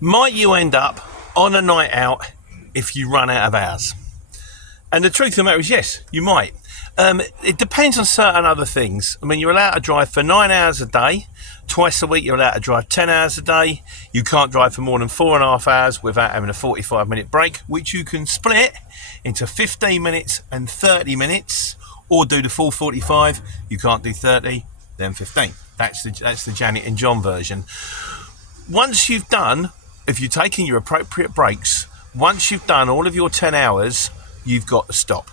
Might you end up on a night out if you run out of hours? And the truth of the matter is, yes, you might. It depends on certain other things. I mean, you're allowed to drive for 9 hours a day. Twice a week, you're allowed to drive 10 hours a day. You can't drive for more than 4.5 hours without having a 45-minute break, which you can split into 15 minutes and 30 minutes, or do the full 45. You can't do 30, then 15. That's the Janet and John version. Once you've done, if you're taking your appropriate breaks, once you've done all of your 10 hours, you've got to stop.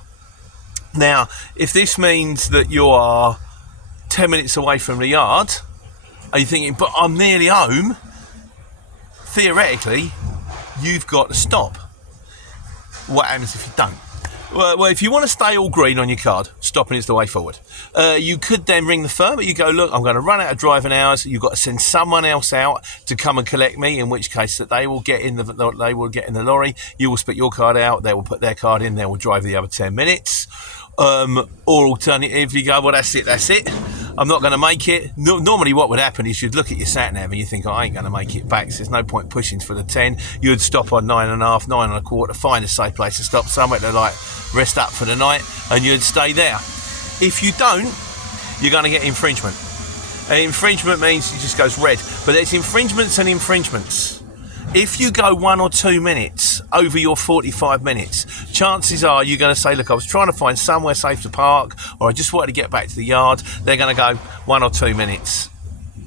Now, if this means that you are 10 minutes away from the yard, are you thinking, but I'm nearly home? Theoretically, you've got to stop. What happens if you don't? Well, if you want to stay all green on your card, stopping is the way forward. You could then ring the firm. You go, look, I'm going to run out of driving hours. You've got to send someone else out to come and collect me. In which case, that they will get in the lorry. You will spit your card out. They will put their card in. They will drive the other 10 minutes. Or alternatively, you go, well, that's it. I'm not going to make it. Normally what would happen is you'd look at your sat-nav and you think, I ain't going to make it back, so there's no point pushing for the 10. You'd stop on 9.5, 9.25, find a safe place to stop, somewhere to rest up for the night, and you'd stay there. If you don't, you're going to get infringement. And infringement means it just goes red. But there's infringements and infringements. If you go 1 or 2 minutes over your 45 minutes, chances are you're going to say, look, I was trying to find somewhere safe to park, or I just wanted to get back to the yard. They're going to go 1 or 2 minutes.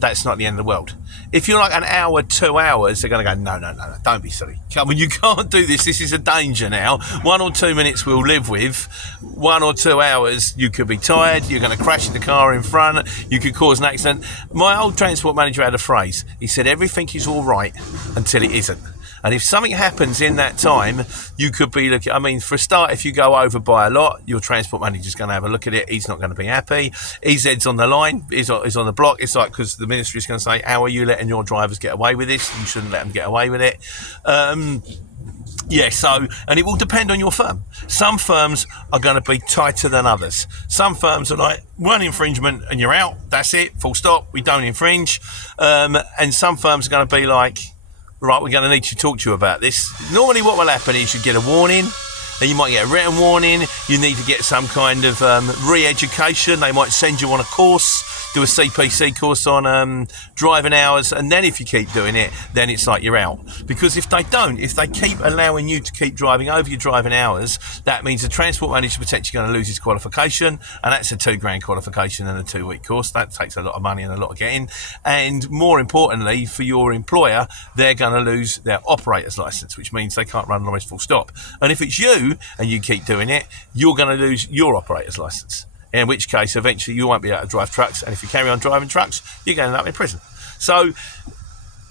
That's not the end of the world. If you're like an hour, 2 hours, they're going to go, no, don't be silly. Come on, you can't do this. This is a danger now. 1 or 2 minutes we'll live with. 1 or 2 hours, you could be tired. You're going to crash the car in front. You could cause an accident. My old transport manager had a phrase. He said, everything is all right until it isn't. And if something happens in that time, you could be looking. I mean, for a start, if you go over by a lot, your transport manager's going to have a look at it. He's not going to be happy. EZ's on the line. He's on the block. It's like, because the ministry is going to say, how are you letting your drivers get away with this? You shouldn't let them get away with it. And it will depend on your firm. Some firms are going to be tighter than others. Some firms are like, one infringement and you're out. That's it. Full stop. We don't infringe. And some firms are going to be like, right, we're going to need to talk to you about this. Normally what will happen is you get a warning, then you might get a written warning, you need to get some kind of re-education. They might send you on a course, do a CPC course on driving hours, and then if you keep doing it, then it's like you're out. Because if they keep allowing you to keep driving over your driving hours, that means the transport manager potentially going to lose his qualification, and that's a $2,000 qualification and a 2-week course. That takes a lot of money and a lot of getting. And more importantly, for your employer, they're going to lose their operator's license, which means they can't run lorries full stop. And if it's you and you keep doing it, you're going to lose your operator's license. In which case, eventually, you won't be able to drive trucks. And if you carry on driving trucks, you're going to end up in prison. So,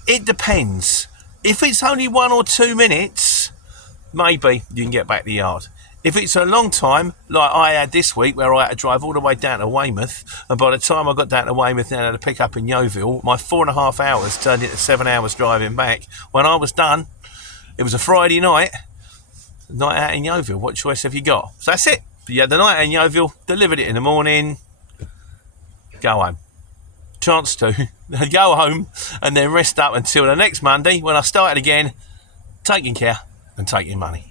it depends. If it's only 1 or 2 minutes, maybe you can get back to the yard. If it's a long time, like I had this week, where I had to drive all the way down to Weymouth, and by the time I got down to Weymouth and I had to pick up in Yeovil, my 4.5 hours turned into 7 hours driving back. When I was done, it was a Friday night out in Yeovil. What choice have you got? So that's it. You had the night in Yeovil, delivered it in the morning, go home. Chance to go home and then rest up until the next Monday when I started again, taking care and taking money.